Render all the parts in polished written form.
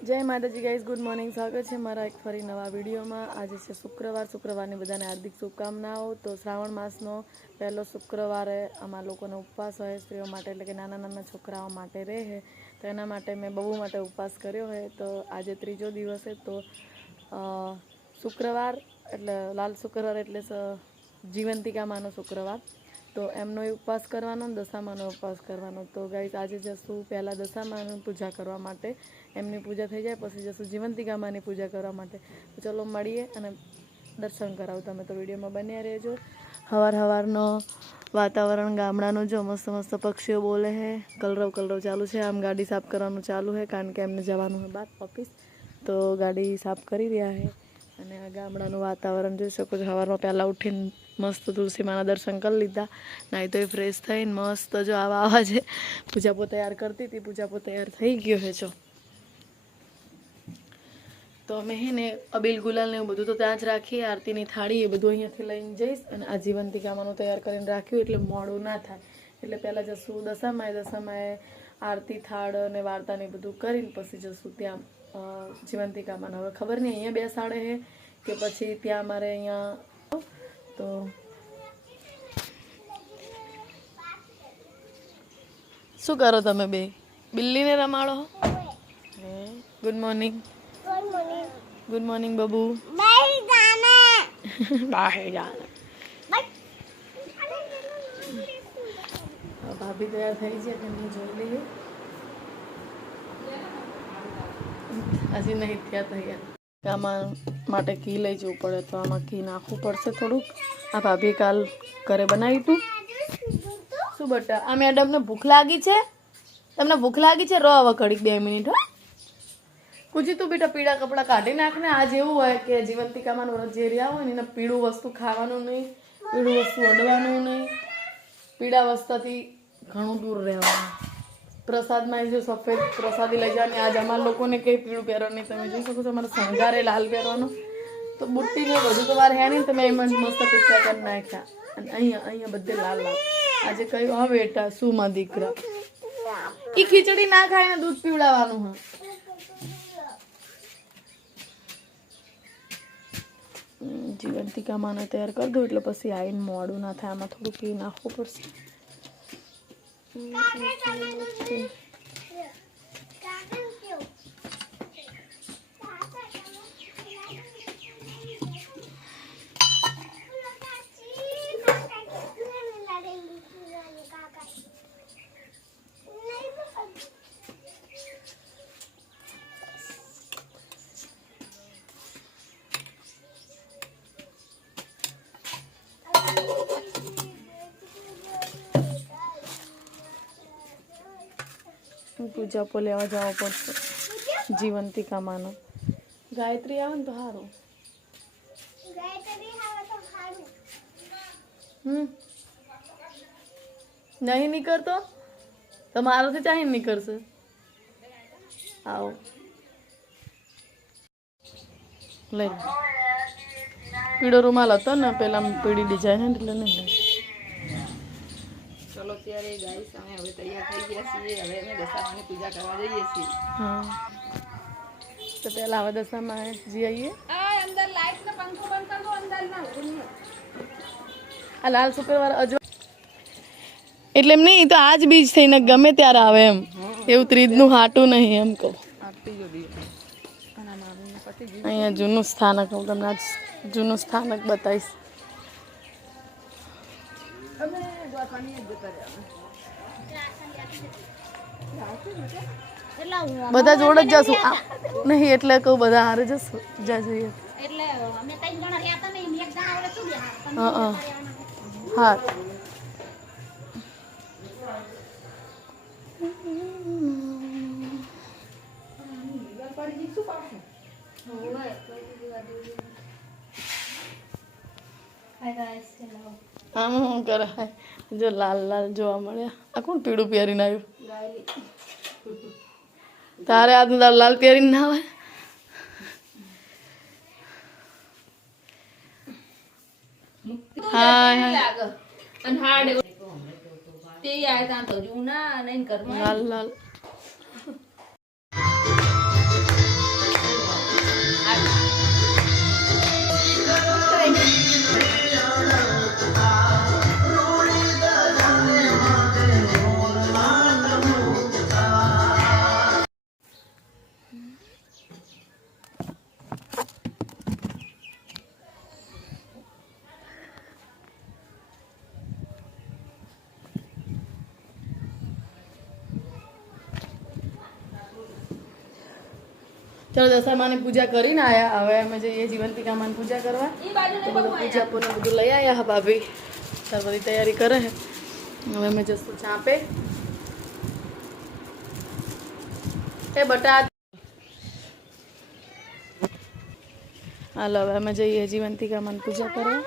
जय माताजी guys, good morning. स्वागत है मारा एक फरी नवा वीडियो में। आज है शुक्रवार ने बधाने हार्दिक शुभकामनाओं। तो श्रावण मासनो पहलो शुक्रवारे अमारा लोकोनो उपवास होय, स्त्रीओ माटे एटले के नाना नाना छोकराओ माटे रहे। तो एना माटे मैं बहू माटे उपवास कर्यो है। तो आज त्रीजो दिवस है। तो शुक्रवार एटले लाल शुक्रवार एटले जीवंतिका मानो शुक्रवार। तो एमनो उपवास करवानो, दशामानो उपवास करवानो। तो गाइस आज जसू पहला दशामानी पूजा करवा माटे, एमनी पूजा थई जाए पछी जसू जीवंतिका मानी पूजा करवा माटे। तो चलो मळीए अने दर्शन करावो। तमे तो विडियो में बन्या रहेजो। हवार हवारनो वातावरण गामडानुं जो मस्त मस्त पक्षीओ बोले है, कलरव कलरव चालू है। आम गाड़ी साफ करवानुं चालू है कारण के एमने जवानुं है बार ऑफिस। तो गाड़ी साफ करी रह्या है। अने आ गामडानुं वातावरण जोई शको छो। हवारमां पहेला उठीने मस्त तुलसी माना दर्शन कर लीधा, नाई तो फ्रेश थईने मस्त जो आवा आवा छे। पूजापो तैयार करती थी, पूजापो तैयार थई गयो है जो। तो अमे है ने अबील गुलाल ने बधुं तो त्यां ज राखीए। आरतीनी थाળી ए बधुं अहींयाथी लईने जईश अने आ जीवंतिकामानुं तैयार करीने राख्युं એટલે મોડું ना थाय। એટલે પહેલા जसुं दशामाए आरती थाળ ने वार्ता ने बधुं करीने पछी जसुं त्यां जीवंतिकामाने। हवे खबर नहीं अहींया बेसाडे है के पछी त्यां अमारे अहींया। तो શું કરો તમે બે? બિલ્લીને રમાડો? Good morning. गुड मॉर्निंग बबू। बाहर जाना। भाभी तैयार थई छे કે નહીં જોઈ લઈએ। હજી નહીં થયા તૈયાર। આમાં માટે ઘી લઈ જવું પડે તો આમાં ઘી નાખવું પડશે થોડુંક। આ ભાભી કાલ ઘરે બનાવી તું શું બટા? આ મેડમને ભૂખ લાગી છે? તમને ભૂખ લાગી છે? રો હવે ઘડીક 2 મિનિટ। હો कुछ तू बेटा पीड़ा कपड़ा काढ़ी नाखने। आज एवं है कि जीवंतिकामां व्रत जे रह्या होय ने पीळू वस्तु खावानुं नहीं, पीळू वस्तु अडवानुं नहीं, पीड़ा वस्तुथी घणुं दूर रहेवानुं। प्रसाद में जो सफेद प्रसादी लई जानी। आज अमारा लोकोने कई पीळू पहेरवानुं नहीं। तमे जोई शको छो अमारे शणगारे लाल पहेरवानो। तो बुट्टी ने बधुं तो मारे है नहीं। तो मैं एम मस्त टीका कर नाख्या अने अहींया अहींया बधे लाल लाल। आज कह्युं हा बेटा शुं मां दीकरा ई खीचड़ी ना खाय ने दूध पीवडाववानुं है। जीवंतिका माने तैयार कर दो એટલે પછી આઈને મોડું ના થાય। આમાં થોડું ઘી નાખવું પડશે। पूजा पर लेवा जावा पड़शे जीवंतिका मानो। गायत्री आवे ने तो हारू। नहीं निकर तो तमारो से चाहे निकर से आओ ले पीड़ो रुमाल हतो ने पेला पीड़ी डिजाइन એટલે નહીં। चलो त्यारे गाइस અમે હવે તૈયાર થઈ ગયા છીએ। હવે અમે દશામાની પૂજા કરવા જઈએ છીએ। હા તો પહેલા હવે દશામાં જી આવીએ। આ અંદર લાઈટ ને પંખો બંધ कर दो। अंदर ना આ લાલ શુક્રવાર અજવા એટલે એમ નહીં। તો આજ બીજ થઈને ગમે ત્યારે આવે એમ। એવું ત્રીજનું હાટું નહીં એમ કહું। અહીંયા જૂનું સ્થાનક હું તમને આજ જૂનું સ્થાનક બતાવીશ। બધા જોડે જ જશું નહીં એટલે કહું બધા હારે જશું જા જોઈએ। હા હા આમ શું કરે જો લાલ લાલ જોવા મળ્યા। આ કોણ પીળું પહેરીને આવ્યું? તારે આ લાલ લાલ પહેરીને ના આવે। હા તે આય તા તો જૂના નહીં કરવા લાલ લાલ ચલો દશામાની પૂજા કરીને આયા. હવે અમે જઈએ જીવંતિકા માની પૂજા કરવા. તો બધું પૂજા પૂરું બધું લઈ આવ્યા હા ભાભી. તાર બધી તૈયારી કરે છે. હવે અમે જશું ચાંપે. એ બટા હાલો હવે અમે જઈએ જીવંતિકા માની પૂજા કરવા.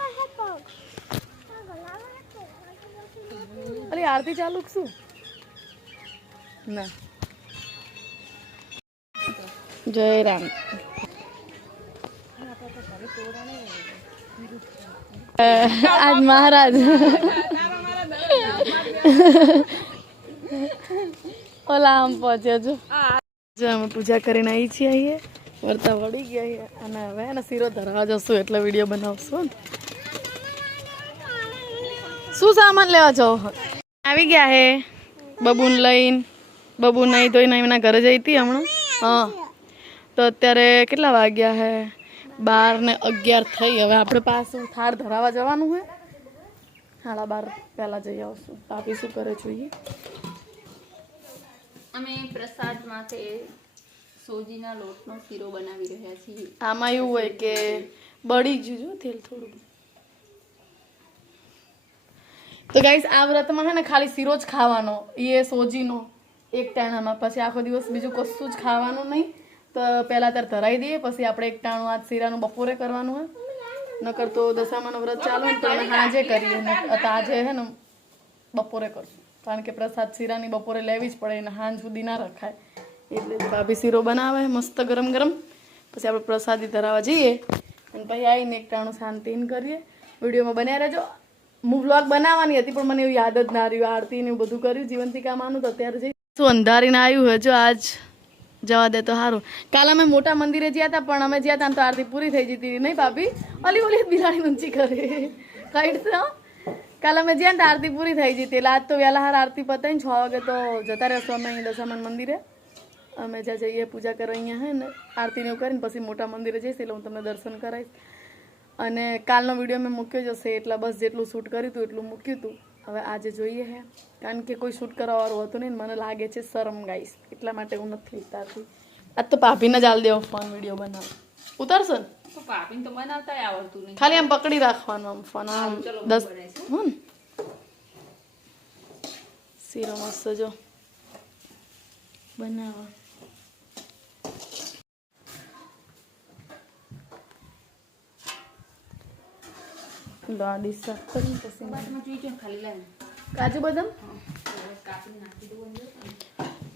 અરે આરતી ચાલુ શું ના. જય રામ. આજ મહારાજ ઓલા આમ પહોંચ્યો છો. જો અમે પૂજા કરીને આવી છીએ અહીંયા વર્તા વળી ગયા અને હવે એને શીરો ધરવા જશું એટલે વિડીયો બનાવશું. શું સામાન લેવા છો? આવી ગયા હે બબુન લઈને. બબુ નહીં ધોઈને એમના ઘરે જઈ હતી હમણાં. હા તો અત્યારે કેટલા વાગ્યા હે? 12:11 થઈ. હવે આપણે પાછું થાળ ધરાવવા જવાનું હોય. 12:30 પહેલાં જઈ આવશું. આપી શું કરે જોઈએ? અમે પ્રસાદ માટે સોજીના લોટનો શીરો બનાવી રહ્યા છીએ. આમાં એવું હોય કે બળી જજો તેલ થોડું. તો ગાઈસ આ વ્રતમાં છે ને ખાલી શીરો જ ખાવાનો. એ સોજીનો એક ટાણામાં. પછી આખો દિવસ બીજું કશું જ ખાવાનું નહીં. તો પહેલાં ત્યારે ધરાવી દઈએ. પછી આપણે એક ટાણું આજ શીરાનું બપોરે કરવાનું હોય. નકર તો દશામાનો વ્રત ચાલે ને તો અમે સાંજે કરીએ ને આજે છે ને બપોરે કરશું. કારણ કે પ્રસાદ શીરાની બપોરે લેવી જ પડે. એને સાંજ સુધી ના રખાય. એટલે ભાભી શીરો બનાવે મસ્ત ગરમ ગરમ. પછી આપણે પ્રસાદી ધરાવવા જઈએ અને પછી આવીને એક ટાણું શાંતિને કરીએ. વિડીયોમાં બન્યા રહેજો. હું વ્લોગ બનાવવાની હતી પણ મને એવું યાદ જ ના રહ્યું. આરતી ને એવું બધું કર્યું જીવંતિકા માનું. તો અત્યારે જઈ શું અંધારીને આવ્યું હોય. જો આજ જવા દે તો સારું. કાલે અમે મોટા મંદિરે ગયા હતા પણ અમે ગયા હતા તો આરતી પૂરી થઈ જતી નહીં ભાભી. ઓલી ઓલી બિલાડી ઊંચી કરે કાઢ. કાલે અમે જ્યાં તો આરતી પૂરી થઈ જતી. એટલે આજ તો વહેલા હાર આરતી પતાવીને 6 વાગે તો જતા રહેશું અમે અહીં દશામાન મંદિરે. અમે જ્યાં જઈએ પૂજા કરવા અહીંયા હે ને આરતીને એવું કરીને પછી મોટા મંદિરે જઈશ એટલે હું તમને દર્શન કરાવીશ. અને કાલનો વિડીયો મેં મૂક્યો જશે એટલા બસ જેટલું શૂટ કર્યું હતું એટલું મૂક્યું હતું. હવે આજે જોઈએ હે કારણ કે કોઈ શૂટ કરવાવાળું હતું નહીં. મને લાગે છે શરમ ગાઈશ એટલા માટે હું નથી ઉતારતી. આજ તો ભાભીને જ આલ દેવો ફોન વિડીયો બનાવ. ઉતારશો ને? ભાભીને તો બનાવતા આવડતું નહીં. ખાલી આમ પકડી રાખવાનું આમ ફોન આમ 10 હું શીરો મસ્ત જો બનાવો. લાડી શાક કરી પછી કાજુ બદામ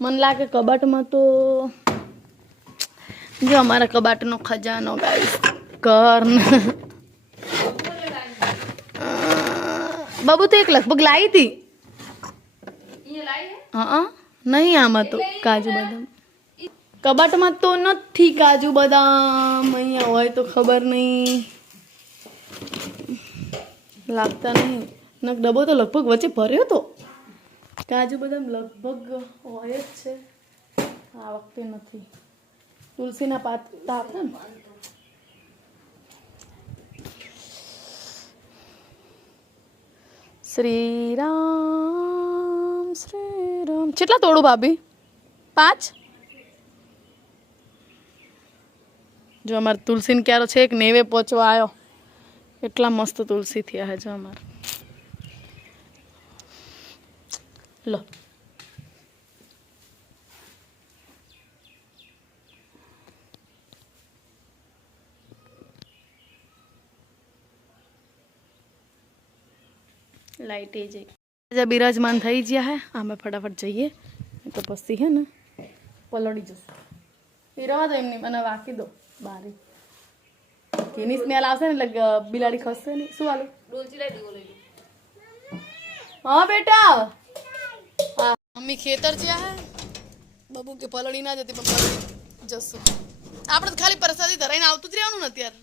મને લાગે કબાટમાં તો જો અમારા કબાટનો ખજાનો ગાઈસ ઘર બાબુ તો એક લગભગ લાવી હતી. હા નહીં આમાં તો કાજુ બદામ કબાટમાં તો નથી. કાજુ બદામ અહીંયા હોય તો ખબર નહીં લાગતા નહીં. ને ડબ્બો તો લગભગ વચ્ચે ભર્યો તો. કાજુ બદામ લગભગ હોય જ છે. આ વખતે નથી. તુલસીના પાતા આપે ને શ્રી રામ કેટલા તોડું ભાભી? 5. જો અમારે તુલસીને ક્યારો છે એક નેવે પહોંચવા આવ્યો. એટલા મસ્ત તુલસી થયા હે જો અમારે. લો લાઈટ એ જઈ બિરાજમાન થઈ ગયા હે. અમે ફટાફટ જઈએ તો પછી હે ને પલળી જશે. પીરવા દો એમની મને વાકી દો બારી. એની સ્મેલ આવશે ને એટલે બિલાડી ખસશે નહીં. શું હાલું? હા બેટા. હા મમ્મી ખેતર જ્યાં હે બબુ કે પલળી ના જતી પણ પલળી જશું. આપણે તો ખાલી પ્રસાદી ધરાઈને આવતું જ રહેવાનું ને અત્યારે.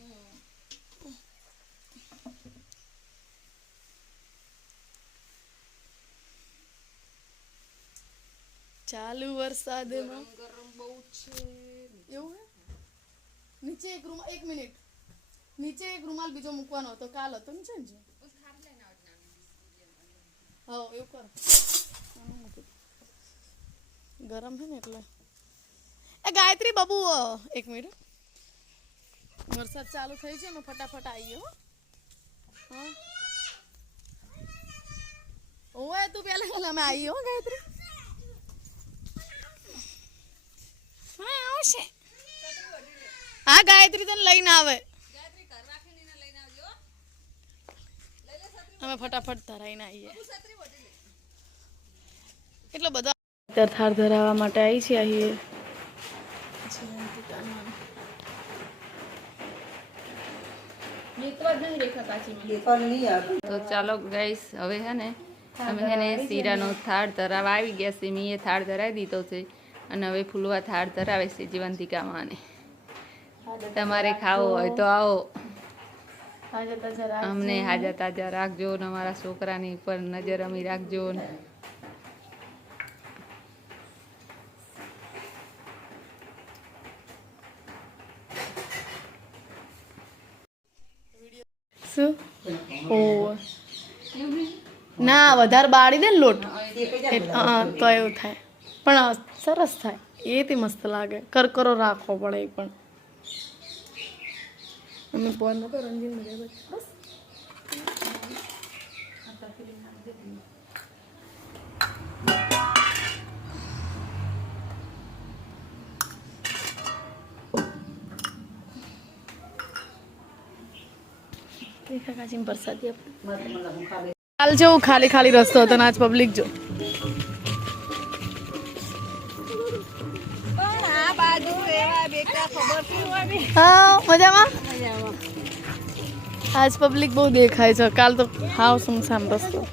ચાલુ વરસાદમાં બહુ છે એવું હે. નીચે એક રૂમાલ 1 મિનિટ નીચે એક રૂમાલ બીજો મૂકવાનો હતો કાલ હતો ને છે ને હા એવું કરો. ગરમ છે ને એટલે એ ગાયત્રી બાબુ એક મિનિટ વરસાદ ચાલુ થઈ છે અમે ફટાફટ આવીએ હો હા ઓએ તું પેલા અમે આવીએ હો ગાયત્રી હા આવશે હા ગાયત્રી તને લઈને આવે અમે ફટાફટ ધરાઈને આવીએ એટલો બધો અત્યારે થાર ધરાવવા માટે આવી છે આવીએ તો ચાલો ગાઈસ હવે હે ને અમે હે ને શીરાનો થાળ ધરાવવા આવી ગયા છે મેં થાળ ધરાવી દીધો છે અને હવે ફૂલવા થાળ ધરાવે છે જીવંતિકામાં ને તમારે ખાવો હોય તો આવો અમને હાજા તાજા રાખજો ને અમારા છોકરાની ઉપર નજર અમી રાખજો ને શું ઓ ના વધારે બાળી દે ને લોટ તો એવું થાય પણ સરસ થાય એથી મસ્ત લાગે કરકરો રાખવો પડે એ પણ અમે ફોન નતો રંજીન બસ કાલ જેવું ખાલી ખાલી રસ્તો હતો ને આજ પબ્લિક જો હા મજામાં આજ પબ્લિક બહુ દેખાય છે કાલ તો હાવ સુમસામ રસ્તો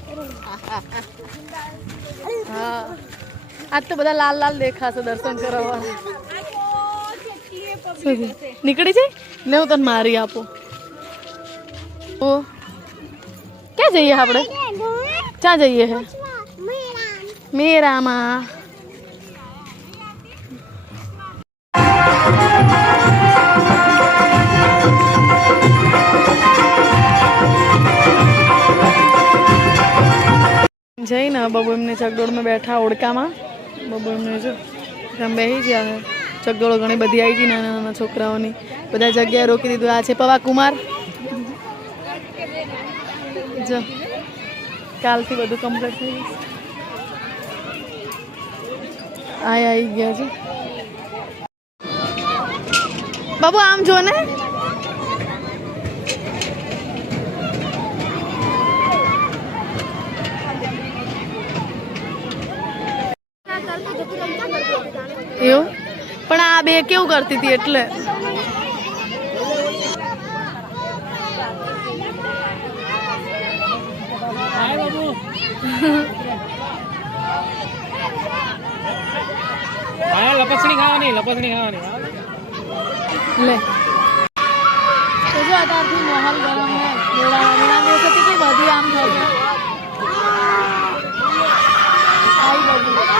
હા આજ તો બધા લાલ લાલ દેખાશે દર્શન કરવા નીકળી જાય ને હું તને મારી આપું ઓ ક્યાં જઈએ આપણે ક્યાં જઈએ હે મેરામાં જઈને બબુ એમને ચકડોળમાં બેઠા ઓળકામાં બબુ એમને જો તમે બેસી ગયા ચકડોળો ઘણી બધી આવી ગઈ નાના નાના છોકરાઓની બધા જગ્યાએ રોકી દીધું આ છે પવા કુમાર જો કાલથી બધું કમ્પ્લીટ થઈ ગયું આવી ગયા છે બાબુ આમ જો ને એવું પણ આ બે કેવું કરતી હતી એટલે લપસણી ખાવાની લે તો જો અત્યારથી માહોલ ગરમ હે ઘણા દિવસોથી કઈ બધી આમ થશે આઈ બધું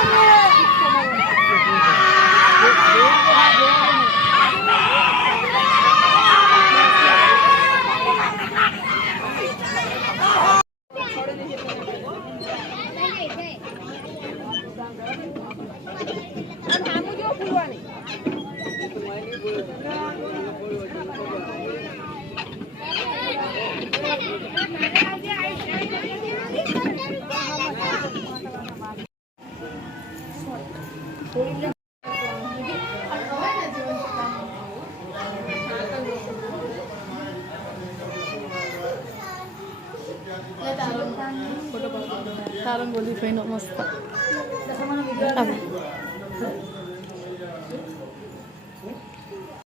તારણ બોલી ભાઈનો મસ્ત